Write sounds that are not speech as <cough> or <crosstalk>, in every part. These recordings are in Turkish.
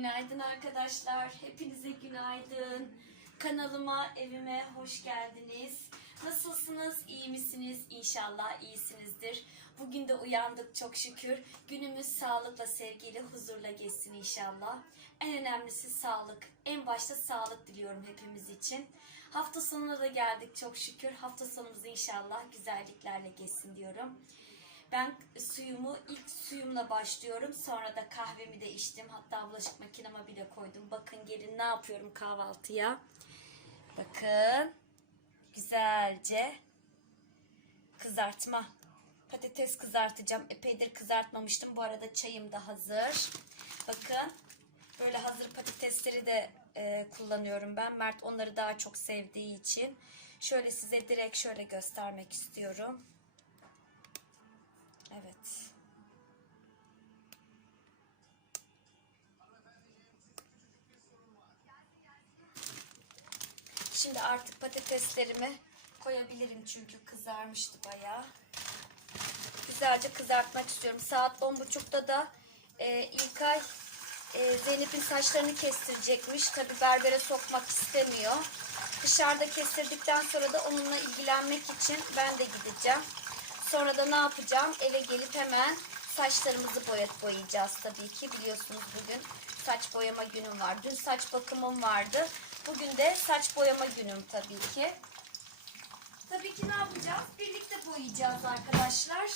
Günaydın arkadaşlar. Hepinize günaydın. Kanalıma, evime hoş geldiniz. Nasılsınız? İyi misiniz? İnşallah iyisinizdir. Bugün de uyandık çok şükür. Günümüz sağlıkla, sevgiyle, huzurla geçsin inşallah. En önemlisi sağlık. En başta sağlık diliyorum hepimiz için. Hafta sonuna da geldik çok şükür. Hafta sonumuz inşallah güzelliklerle geçsin diyorum. Ben suyumu ilk suyumla başlıyorum. Sonra da kahvemi de içtim. Hatta bulaşık makineme bile koydum. Bakın gelin ne yapıyorum kahvaltıya. Bakın. Güzelce kızartma. Patates kızartacağım. Epeydir kızartmamıştım. Bu arada çayım da hazır. Bakın. Böyle hazır patatesleri de e, kullanıyorum ben. Mert onları daha çok sevdiği için. Şöyle size direkt şöyle göstermek istiyorum. Evet. Şimdi artık patateslerimi koyabilirim çünkü kızarmıştı bayağı. Güzelce kızartmak istiyorum. Saat 10.30'da da e, İlkay e, Zeynep'in saçlarını kestirecekmiş. Tabi berbere sokmak istemiyor. Dışarıda kestirdikten sonra da onunla ilgilenmek için ben de gideceğim. Sonra da ne yapacağım? Eve gelip hemen saçlarımızı boyat boyayacağız tabii ki. Biliyorsunuz bugün saç boyama günüm var. Dün saç bakımım vardı. Bugün de saç boyama günüm tabii ki. Tabii ki ne yapacağız? Birlikte boyayacağız arkadaşlar.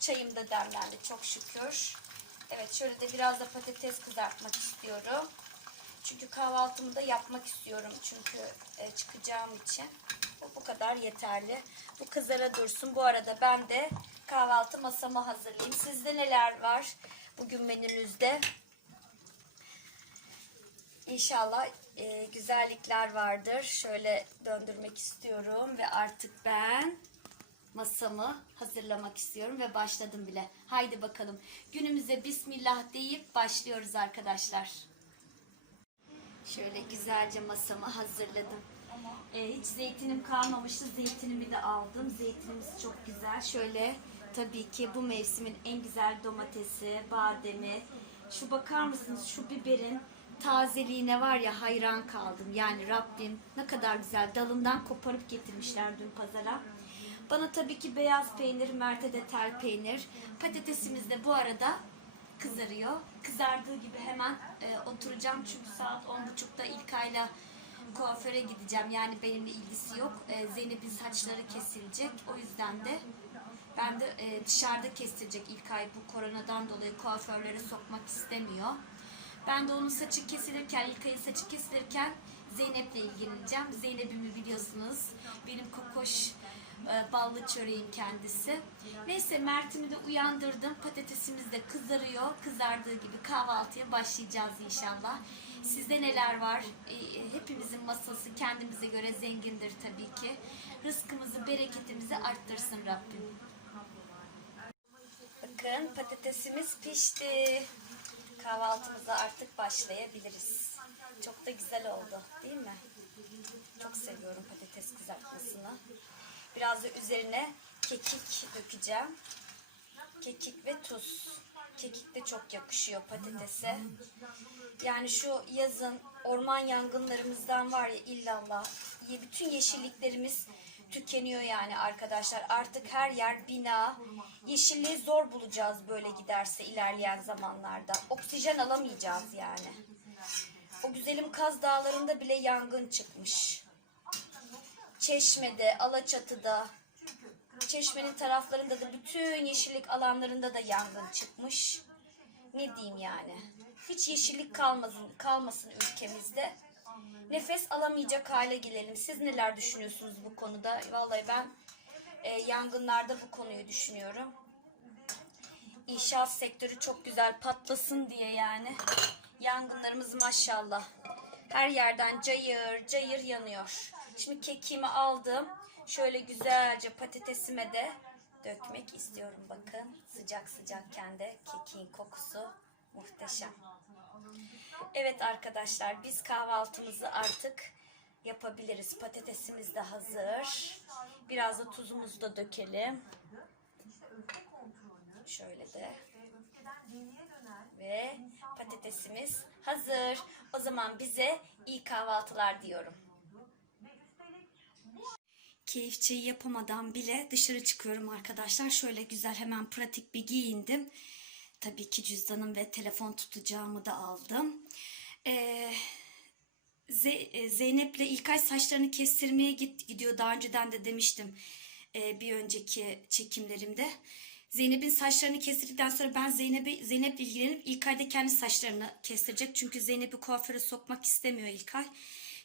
Çayım da demlendi çok şükür. Evet şöyle de biraz da patates kızartmak istiyorum. Çünkü kahvaltımı da yapmak istiyorum. Çünkü e, çıkacağım için. Bu, bu kadar yeterli. Bu kızara dursun. Bu arada ben de kahvaltı masamı hazırlayayım. Sizde neler var bugün menünüzde? İnşallah e, güzellikler vardır. Şöyle döndürmek istiyorum ve artık ben masamı hazırlamak istiyorum ve başladım bile. Haydi bakalım günümüze bismillah deyip başlıyoruz arkadaşlar. Şöyle güzelce masamı hazırladım. Ee, hiç zeytinim kalmamıştı. Zeytinimi de aldım. Zeytinimiz çok güzel. Şöyle tabii ki bu mevsimin en güzel domatesi, bademi. Şu bakar mısınız şu biberin tazeliğine var ya hayran kaldım. Yani Rabbim ne kadar güzel dalından koparıp getirmişler dün pazara. Bana tabii ki beyaz peynir, Mert'e de tel peynir. Patatesimiz de bu arada kızarıyor. Kızardığı gibi hemen e, oturacağım çünkü saat 10.30'da İlkay'la kuaföre gideceğim. Yani benimle ilgisi yok. E, Zeynep'in saçları kesilecek. O yüzden de ben de e, dışarıda kestirecek İlkay bu koronadan dolayı kuaförlere sokmak istemiyor. Ben de onun saçı kesilirken, İlkay'ın saçı kesilirken Zeynep'le ilgileneceğim. Zeynep'imi biliyorsunuz. Benim kokoş e, ballı çöreğim kendisi. Neyse Mert'imi de uyandırdım. Patatesimiz de kızarıyor. Kızardığı gibi kahvaltıya başlayacağız inşallah. Sizde neler var? E, e, hepimizin masası kendimize göre zengindir tabii ki. Rızkımızı, bereketimizi arttırsın Rabbim. Bakın patatesimiz pişti. Kahvaltımıza artık başlayabiliriz. Çok da güzel oldu değil mi? Çok seviyorum patates kızartmasını. Biraz da üzerine kekik dökeceğim. Kekik ve tuz. Kekik de çok yakışıyor patatese. Yani şu yazın orman yangınlarımızdan var ya illallah. Bütün yeşilliklerimiz tükeniyor yani arkadaşlar. Artık her yer bina. Yeşilliği zor bulacağız böyle giderse ilerleyen zamanlarda. Oksijen alamayacağız yani. O güzelim Kaz Dağları'nda bile yangın çıkmış. Çeşme'de, Alaçatı'da, Çeşme'nin taraflarında da bütün yeşillik alanlarında da yangın çıkmış. Ne diyeyim yani? Hiç yeşillik kalmasın, kalmasın ülkemizde. Nefes alamayacak hale gelelim. Siz neler düşünüyorsunuz bu konuda? Vallahi ben e, yangınlarda bu konuyu düşünüyorum. İnşaat sektörü çok güzel patlasın diye yani. Yangınlarımız maşallah. Her yerden cayır cayır yanıyor. Şimdi kekimi aldım. Şöyle güzelce patatesime de dökmek istiyorum. Bakın sıcak sıcakken de kekiğin kokusu muhteşem. Evet arkadaşlar biz kahvaltımızı artık yapabiliriz. Patatesimiz de hazır. Biraz da tuzumuzu da dökelim. Şöyle de. Ve patatesimiz hazır. O zaman bize iyi kahvaltılar diyorum. Keyif çayı yapamadan bile dışarı çıkıyorum arkadaşlar. Şöyle güzel hemen pratik bir giyindim. Tabii ki cüzdanım ve telefon tutacağımı da aldım. Ee, e, Zeynep'le İlkay saçlarını kestirmeye git gidiyor. Daha önceden de demiştim e, bir önceki çekimlerimde. Zeynep'in saçlarını kestirdikten sonra ben Zeynep'e Zeynep'le ilgilenip İlkay da kendi saçlarını kestirecek. Çünkü Zeynep'i kuaföre sokmak istemiyor İlkay.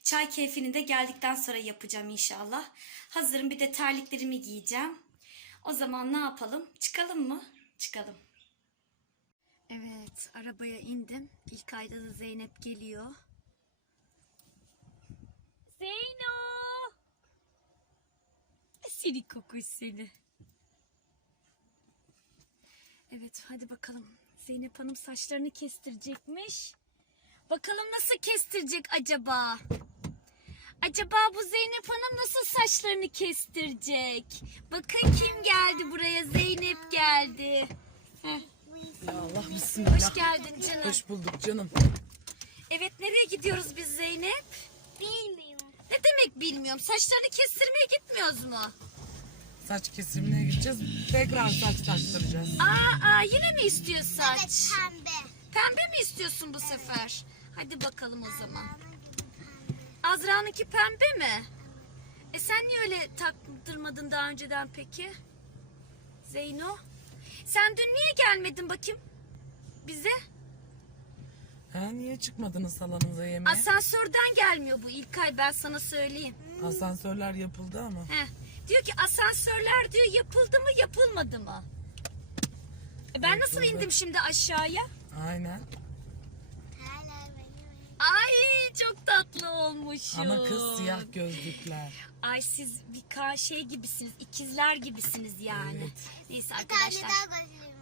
Çay keyfini de geldikten sonra yapacağım inşallah. Hazırım bir de terliklerimi giyeceğim. O zaman ne yapalım? Çıkalım mı? Çıkalım. Evet, arabaya indim. İlk ayda da Zeynep geliyor. Zeyno! Seni kokuş seni. Evet, hadi bakalım. Zeynep Hanım saçlarını kestirecekmiş. Bakalım nasıl kestirecek acaba? Acaba bu Zeynep Hanım nasıl saçlarını kestirecek? Bakın kim geldi buraya? Zeynep geldi. Heh, Ya Allah bismillah. hoş geldin canım. Hoş bulduk canım. Evet nereye gidiyoruz biz Zeynep? Bilmiyorum. Ne demek bilmiyorum. Saçlarını kestirmeye gitmiyoruz mu? Saç kesimine gideceğiz. Tekrar saç taktıracağız. Aa, aa yine mi istiyor saç? Evet pembe. Pembe mi istiyorsun bu sefer? Hadi bakalım o zaman. Azra'nınki pembe mi? E sen niye öyle taktırmadın daha önceden peki? Zeyno? Sen dün niye gelmedin bakayım bize? Ha niye çıkmadınız salonumuza yemeğe? Asansörden gelmiyor bu İlkay ben sana söyleyeyim. Asansörler yapıldı ama. Heh. Diyor ki asansörler diyor yapıldı mı yapılmadı mı? E ben nasıl Yapıldı. indim şimdi aşağıya? Aynen. Ay çok tatlı olmuşum. Ama kız siyah gözlükler. Ay siz bir ka şey gibisiniz, ikizler gibisiniz yani. Evet. Neyse arkadaşlar.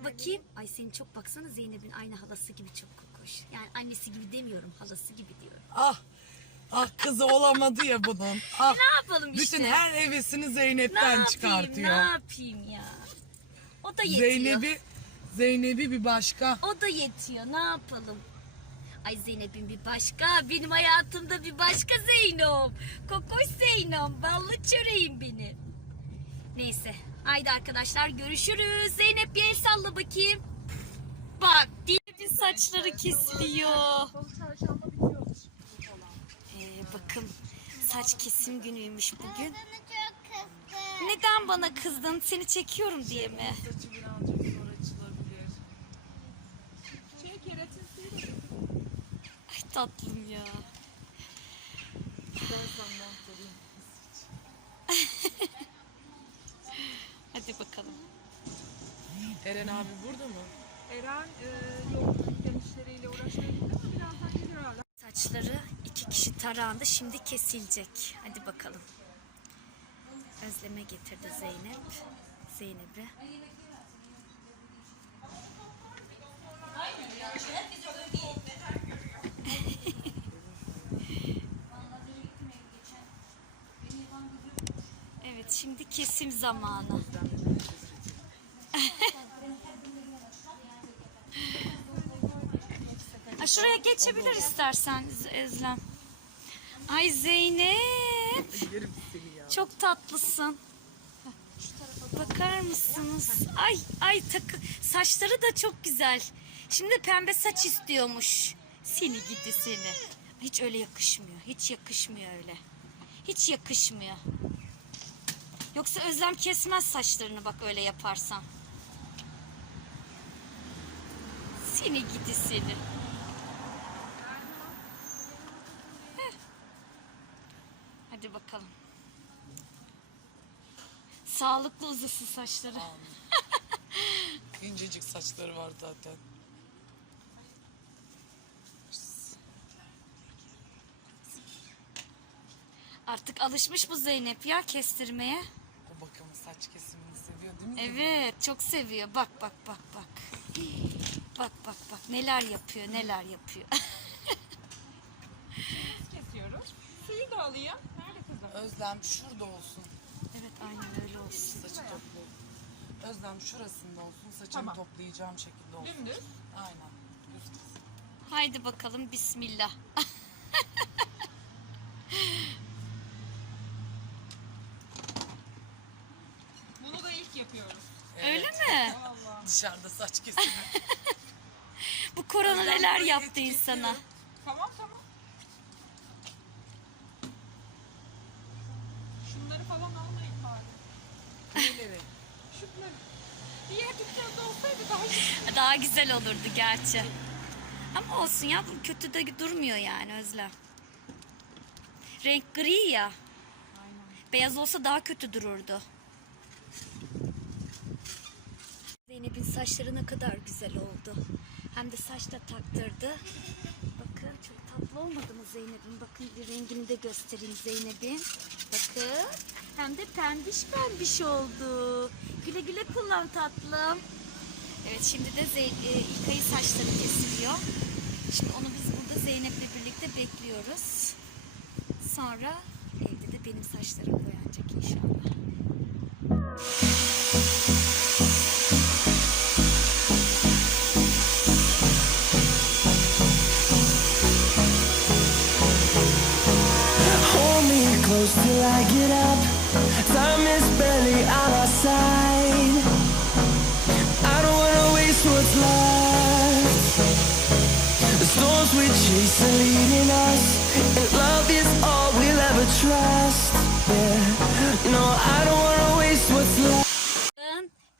Bakayım. Ay senin çok baksana Zeynep'in aynı halası gibi çok kokuş. Yani annesi gibi demiyorum, halası gibi diyorum. Ah. Ah kızı olamadı ya bunun. Ah. Ne yapalım işte? Bütün her hevesini ne Zeynep'ten yapayım, ne çıkartıyor. yapayım ya? O da yetiyor. Zeynep'i Zeynep'i bir başka. O da yetiyor. Ne yapalım? Ay Zeynep'in bir başka, benim hayatımda bir başka Zeynom. Kokoş Zeynom, ballı çöreğim benim. Neyse, haydi arkadaşlar görüşürüz. Zeynep bir el salla bakayım. Bak, Zeynep'in saçları kesiliyor. Ee, bakın, saç kesim günüymüş bugün. Neden bana kızdın? Seni çekiyorum diye mi? Saçı birazcık zor açılabilir. Şey keratin suyu Ay tatlım ya. <laughs> Hadi bakalım. Eren abi burada mı? Eren e, yok dükkan işleriyle uğraşmaya gitti ama birazdan gelir hala. Saçları iki kişi tarağında şimdi kesilecek. Hadi bakalım. Özleme getirdi Zeynep. Zeynep'i. Evet şimdi kesim zamanı. <laughs> Ha, şuraya geçebilir istersen Özlem. Ay Zeynep. Çok tatlısın. Bakar mısınız? Ay ay takı saçları da çok güzel. Şimdi pembe saç istiyormuş. Seni gidi seni. Hiç öyle yakışmıyor. Hiç yakışmıyor öyle. Hiç yakışmıyor. Yoksa Özlem kesmez saçlarını bak öyle yaparsan. Seni gidi seni. Hadi bakalım. Sağlıklı uzasın saçları. <laughs> İncecik saçları var zaten. Artık alışmış bu Zeynep ya kestirmeye. Saç kesimini seviyor değil mi? Evet çok seviyor. Bak bak bak bak. Bak bak bak neler yapıyor neler yapıyor. Kesiyoruz. Suyu da alayım. Nerede kızım? Özlem şurada olsun. evet aynen öyle olsun. Saçı toplu. Özlem şurasında olsun. Saçımı Tamam. toplayacağım şekilde olsun. Dümdüz. Aynen. Düz Haydi bakalım bismillah. <laughs> Bunu da ilk yapıyoruz. Öyle mi? Vallahi. Dışarıda saç kesimi. <laughs> Bu korona neler yaptı etkiliyor. insana. Tamam tamam. Şunları falan almayın bari. Neleri? <laughs> Şunları. Diğer dükkanda olsaydı daha iyi. Daha güzel olurdu gerçi. Ama olsun ya bu kötü de durmuyor yani Özlem. Renk gri ya. Beyaz olsa daha kötü dururdu. Zeynep'in saçları ne kadar güzel oldu. Hem de saç da taktırdı. Bakın çok tatlı olmadı mı Zeynep'in? Bakın bir rengini de göstereyim Zeynep'in. Bakın. Hem de pembiş pembiş oldu. Güle güle kullan tatlım. Evet şimdi de Zey- e, İlkay'ın saçları kesiliyor. Şimdi onu biz burada Zeynep'le birlikte bekliyoruz. Sonra evde de benim saçlarım boyanacak inşallah. I get up. Time is barely on our side. I don't wanna waste what's left. The storms we chase are leading us, and love is all we'll ever trust. Yeah, no, I don't wanna waste what's left.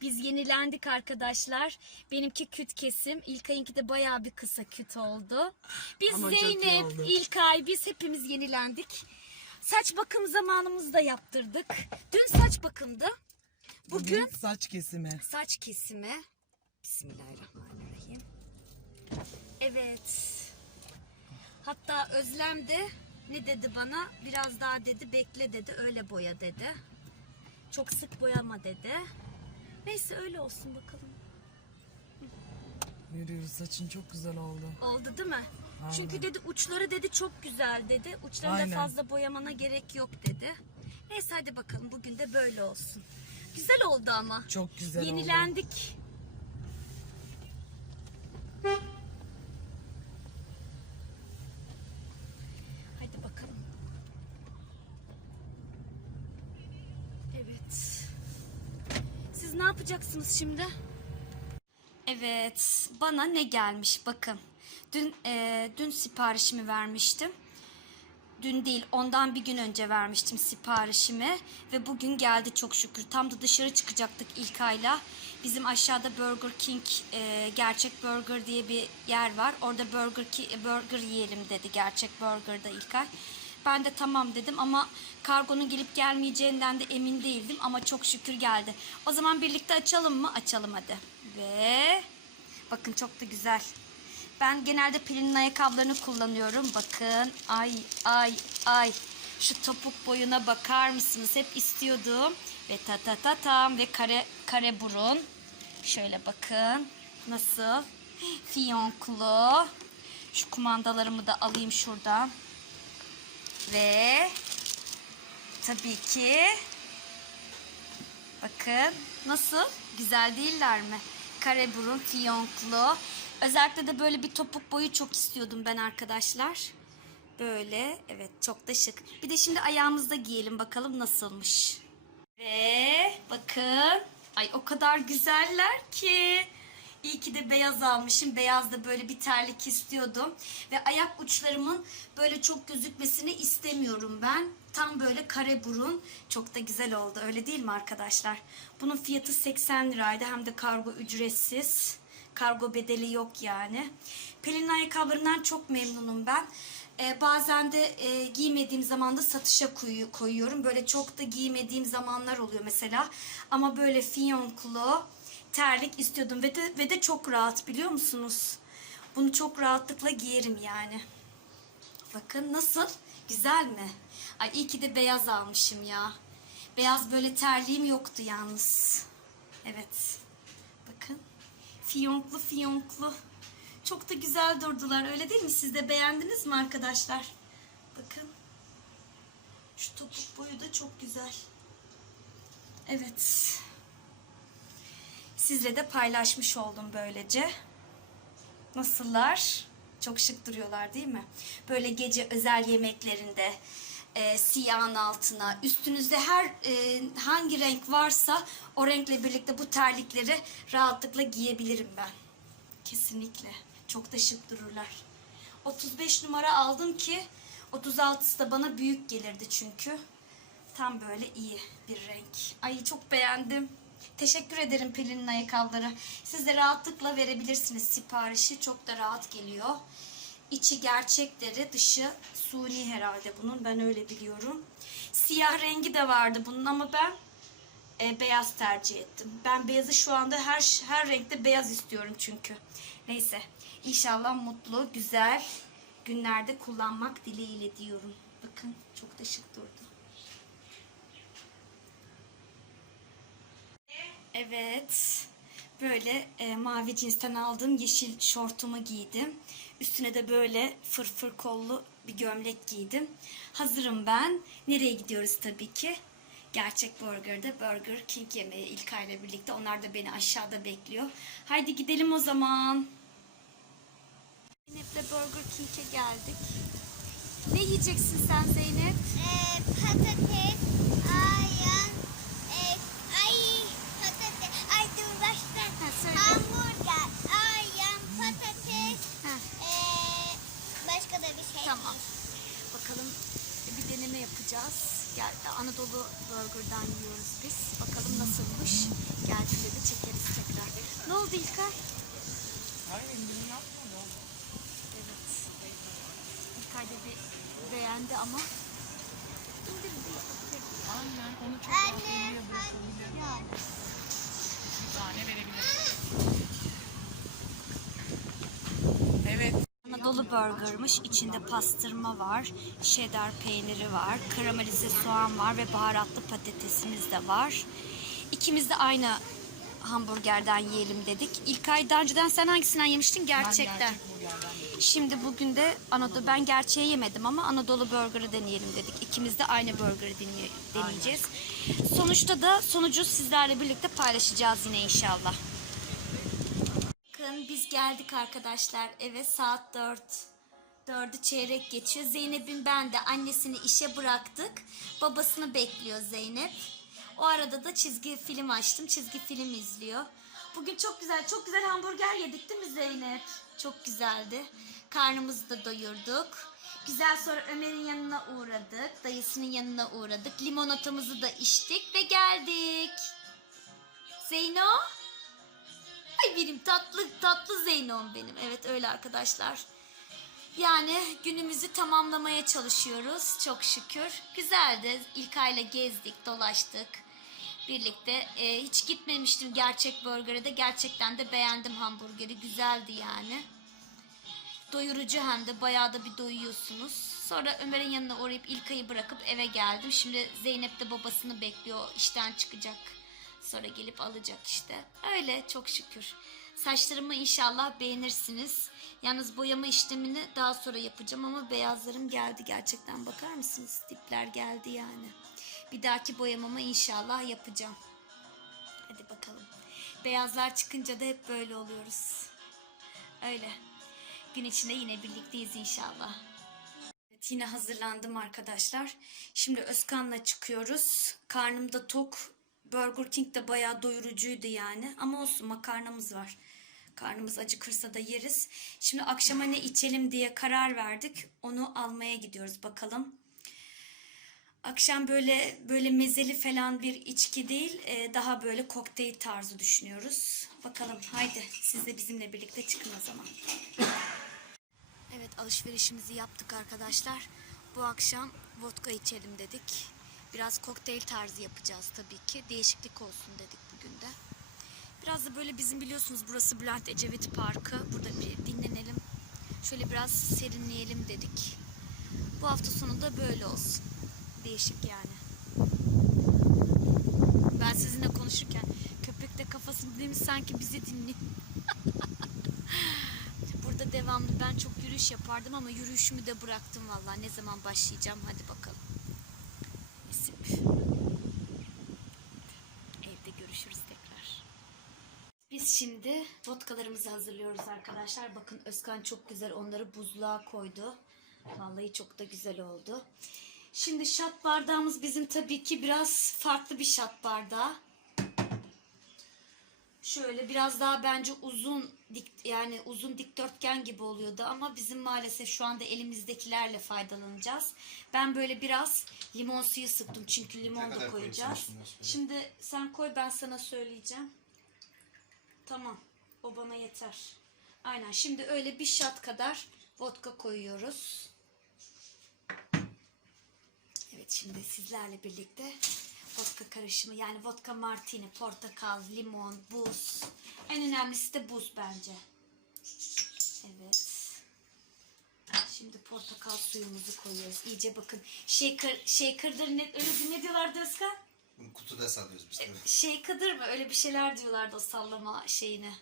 Biz yenilendik arkadaşlar. Benimki küt kesim. İlkay'ınki de bayağı bir kısa küt oldu. Biz Ama çok iyi Zeynep, oldu. İlkay biz hepimiz yenilendik. Saç bakım zamanımızı da yaptırdık. Dün saç bakımdı. Bugün Bugün saç kesimi. saç kesimi. Bismillahirrahmanirrahim. Evet. Hatta Özlem de ne dedi bana? Biraz daha dedi bekle dedi öyle boya dedi. Çok sık boyama dedi. Neyse öyle olsun bakalım. Yürüyoruz saçın çok güzel oldu. Oldu değil mi? Çünkü dedi uçları dedi çok güzel dedi. Uçlarında Aynen. fazla boyamana gerek yok dedi. Neyse hadi bakalım bugün de böyle olsun. Güzel oldu ama. Çok güzel oldu. Yenilendik. Hadi bakalım. Evet. Siz ne yapacaksınız şimdi? Evet, bana ne gelmiş bakın. Dün e, dün siparişimi vermiştim. Dün değil, ondan bir gün önce vermiştim siparişimi ve bugün geldi çok şükür. Tam da dışarı çıkacaktık İlkay'la. Bizim aşağıda Burger King, e, Gerçek Burger diye bir yer var. Orada Burger Ki- Burger yiyelim dedi Gerçek Burger'da İlkay. Ben de tamam dedim ama kargonun gelip gelmeyeceğinden de emin değildim ama çok şükür geldi. O zaman birlikte açalım mı? Açalım hadi. Ve bakın çok da güzel. Ben genelde Pelin'in ayakkabılarını kullanıyorum. Bakın ay ay ay. Şu topuk boyuna bakar mısınız? Hep istiyordum. Ve ta ta ta tam ve kare kare burun. Şöyle bakın. Nasıl? Fiyonklu. Şu kumandalarımı da alayım şuradan. Ve tabii ki bakın nasıl? Güzel değiller mi? Kare burun, fiyonklu. Özellikle de böyle bir topuk boyu çok istiyordum ben arkadaşlar. Böyle evet çok da şık. Bir de şimdi ayağımızda giyelim bakalım nasılmış. Ve bakın ay o kadar güzeller ki. İyi ki de beyaz almışım. Beyaz da böyle bir terlik istiyordum. Ve ayak uçlarımın böyle çok gözükmesini istemiyorum ben. Tam böyle kare burun. Çok da güzel oldu. Öyle değil mi arkadaşlar? Bunun fiyatı 80 liraydı. Hem de kargo ücretsiz. Kargo bedeli yok yani. Pelin ayakkabılarından çok memnunum ben. Ee, bazen de e, giymediğim zaman da satışa koyu- koyuyorum. Böyle çok da giymediğim zamanlar oluyor mesela. Ama böyle fiyonklu terlik istiyordum ve de, ve de çok rahat biliyor musunuz? Bunu çok rahatlıkla giyerim yani. Bakın nasıl? Güzel mi? Ay iyi ki de beyaz almışım ya. Beyaz böyle terliğim yoktu yalnız. Evet. Bakın. Fiyonklu fiyonklu. Çok da güzel durdular öyle değil mi? Siz de beğendiniz mi arkadaşlar? Bakın. Şu topuk boyu da çok güzel. Evet. Sizle de paylaşmış oldum böylece. Nasıllar? Çok şık duruyorlar değil mi? Böyle gece özel yemeklerinde e, siyahın altına üstünüzde her e, hangi renk varsa o renkle birlikte bu terlikleri rahatlıkla giyebilirim ben. Kesinlikle. Çok da şık dururlar. 35 numara aldım ki 36'sı da bana büyük gelirdi çünkü. Tam böyle iyi bir renk. Ay çok beğendim. Teşekkür ederim Pelin'in ayakkabıları. Siz de rahatlıkla verebilirsiniz siparişi. Çok da rahat geliyor. İçi gerçek deri, dışı suni herhalde bunun. Ben öyle biliyorum. Siyah rengi de vardı bunun ama ben e, beyaz tercih ettim. Ben beyazı şu anda her her renkte beyaz istiyorum çünkü. Neyse. İnşallah mutlu, güzel günlerde kullanmak dileğiyle diyorum. Bakın çok da şık durdu. Evet. Böyle e, mavi cinsten aldığım yeşil şortumu giydim. Üstüne de böyle fırfır kollu bir gömlek giydim. Hazırım ben. Nereye gidiyoruz tabii ki? Gerçek Burger'da Burger King yemeği İlkay ile birlikte. Onlar da beni aşağıda bekliyor. Haydi gidelim o zaman. Zeynep'le Burger King'e geldik. Ne yiyeceksin sen Zeynep? Ee, patates, ayran, e, ay patates, ay dur başla. Ha, söyle. Hamburger, ayran, patates, Ha. ee, başka Tamam. Bakalım bir deneme yapacağız. Gel, Anadolu Burger'dan yiyoruz biz. Bakalım nasılmış. Geldiğinde de çekeriz tekrar. Ne oldu İlkay? Hayır indirim yapmadı. Evet. İlkay da bir beğendi ama indirim de yapabilir. Aynen onu çok Anne, seviyorum. anne. Bir tane verebilirim. Evet. Anadolu burgermış. İçinde pastırma var, cheddar peyniri var, karamelize soğan var ve baharatlı patatesimiz de var. İkimiz de aynı hamburgerden yiyelim dedik. İlk ay daha önceden sen hangisinden yemiştin? Gerçekten. Gerçek Şimdi bugün de Anadolu ben gerçeği yemedim ama Anadolu burgerı deneyelim dedik. İkimiz de aynı burgerı dene- deneyeceğiz. Sonuçta da sonucu sizlerle birlikte paylaşacağız yine inşallah. Bakın biz geldik arkadaşlar eve saat 4. Dördü çeyrek geçiyor. Zeynep'in ben de annesini işe bıraktık. Babasını bekliyor Zeynep. O arada da çizgi film açtım. Çizgi film izliyor. Bugün çok güzel, çok güzel hamburger yedik değil mi Zeynep? Çok güzeldi. Karnımızı da doyurduk. Güzel sonra Ömer'in yanına uğradık. Dayısının yanına uğradık. Limonatamızı da içtik ve geldik. Zeyno? Tatlı tatlı Zeyno'm benim. Evet öyle arkadaşlar. Yani günümüzü tamamlamaya çalışıyoruz çok şükür. Güzeldi. İlkay'la gezdik, dolaştık. Birlikte e, hiç gitmemiştim gerçek burger'e de. Gerçekten de beğendim hamburgeri. Güzeldi yani. Doyurucu hem de bayağı da bir doyuyorsunuz. Sonra Ömer'in yanına uğrayıp İlkay'ı bırakıp eve geldim. Şimdi Zeynep de babasını bekliyor. işten çıkacak. Sonra gelip alacak işte. Öyle çok şükür. Saçlarımı inşallah beğenirsiniz. Yalnız boyama işlemini daha sonra yapacağım ama beyazlarım geldi gerçekten. Bakar mısınız? Dipler geldi yani. Bir dahaki boyamamı inşallah yapacağım. Hadi bakalım. Beyazlar çıkınca da hep böyle oluyoruz. Öyle. Gün içinde yine birlikteyiz inşallah. Evet, yine hazırlandım arkadaşlar. Şimdi Özkan'la çıkıyoruz. Karnım da tok. Burger King de bayağı doyurucuydu yani. Ama olsun makarnamız var. Karnımız acıkırsa da yeriz. Şimdi akşama ne içelim diye karar verdik. Onu almaya gidiyoruz bakalım. Akşam böyle böyle mezeli falan bir içki değil, e, daha böyle kokteyl tarzı düşünüyoruz. Bakalım haydi siz de bizimle birlikte çıkın o zaman. Evet alışverişimizi yaptık arkadaşlar. Bu akşam vodka içelim dedik. Biraz kokteyl tarzı yapacağız tabii ki. Değişiklik olsun dedik bugün de. Biraz da böyle bizim biliyorsunuz burası Bülent Ecevit Parkı. Burada bir dinlenelim. Şöyle biraz serinleyelim dedik. Bu hafta sonu da böyle olsun. Değişik yani. Ben sizinle konuşurken köpek de kafasını demiş sanki bizi dinliyor. <laughs> Burada devamlı ben çok yürüyüş yapardım ama yürüyüşümü de bıraktım vallahi. Ne zaman başlayacağım hadi bakalım. Nasip. Evde görüşürüz tekrar. Biz Biz şimdi vodkalarımızı hazırlıyoruz arkadaşlar. Bakın Özkan çok güzel onları buzluğa koydu. Vallahi çok da güzel oldu. Şimdi şat bardağımız bizim tabii ki biraz farklı bir şat bardağı. Şöyle biraz daha bence uzun dik yani uzun dikdörtgen gibi oluyordu ama bizim maalesef şu anda elimizdekilerle faydalanacağız. Ben böyle biraz limon suyu sıktım çünkü limon da koyacağız. Şimdi sen koy ben sana söyleyeceğim. Tamam. O bana yeter. Aynen. Şimdi öyle bir şat kadar vodka koyuyoruz. Evet şimdi sizlerle birlikte vodka karışımı yani vodka martini, portakal, limon, buz. En önemlisi de buz bence. Evet. Şimdi portakal suyumuzu koyuyoruz. İyice bakın. Shaker, shaker'dır ne, öyle ne diyorlardı Özkan? Bunu kutuda sallıyoruz biz tabii. Shaker'dır mı? Öyle bir şeyler diyorlardı o sallama şeyine.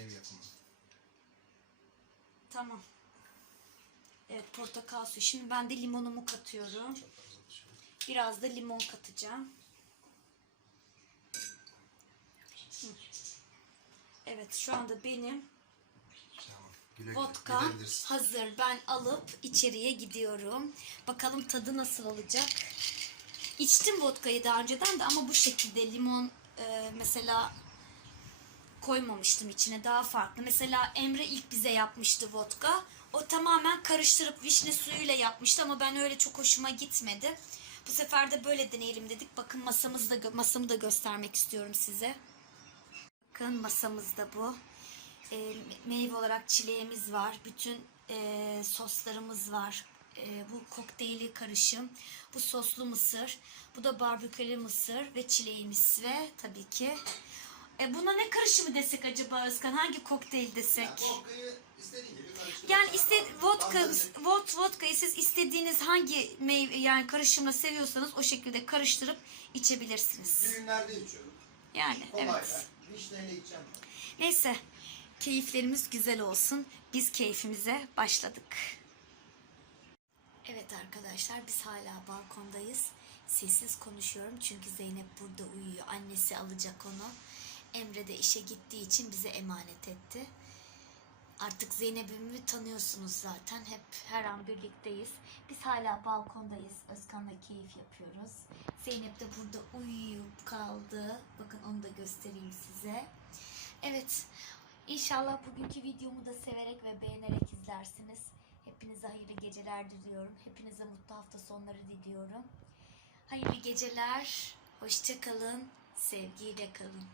Ev yapımı. Tamam. Evet portakal suyu. Şimdi ben de limonumu katıyorum. Çok fazla dışarı. Biraz da limon katacağım. Hı. Evet şu anda benim Tamam. Güle güle. vodka Gidebiliriz. hazır. Ben alıp içeriye gidiyorum. Bakalım tadı nasıl olacak. İçtim vodkayı daha önceden de ama bu şekilde limon e, mesela koymamıştım içine daha farklı. Mesela Emre ilk bize yapmıştı vodka. O tamamen karıştırıp vişne suyuyla yapmıştı ama ben öyle çok hoşuma gitmedi. Bu sefer de böyle deneyelim dedik. Bakın masamızı da masamı da göstermek istiyorum size. Bakın masamız da bu. E, me- meyve olarak çileğimiz var. Bütün e, soslarımız var. E, bu kokteyli karışım. Bu soslu mısır. Bu da barbekülü mısır ve çileğimiz ve tabii ki e, buna ne karışımı desek acaba Özkan? Hangi kokteyl desek? Yani iste vodka vod, vodkayı siz istediğiniz hangi meyve yani karışımla seviyorsanız o şekilde karıştırıp içebilirsiniz. Düğünlerde içiyorum. Yani Kolay evet. Vişneyle içeceğim. Neyse. Keyiflerimiz güzel olsun. Biz keyfimize başladık. Evet arkadaşlar biz hala balkondayız. Sessiz konuşuyorum çünkü Zeynep burada uyuyor. Annesi alacak onu. Emre de işe gittiği için bize emanet etti. Artık Zeynep'imi tanıyorsunuz zaten. Hep her an birlikteyiz. Biz hala balkondayız. Özkan'la keyif yapıyoruz. Zeynep de burada uyuyup kaldı. Bakın onu da göstereyim size. Evet. İnşallah bugünkü videomu da severek ve beğenerek izlersiniz. Hepinize hayırlı geceler diliyorum. Hepinize mutlu hafta sonları diliyorum. Hayırlı geceler. Hoşça kalın. Sevgiyle kalın.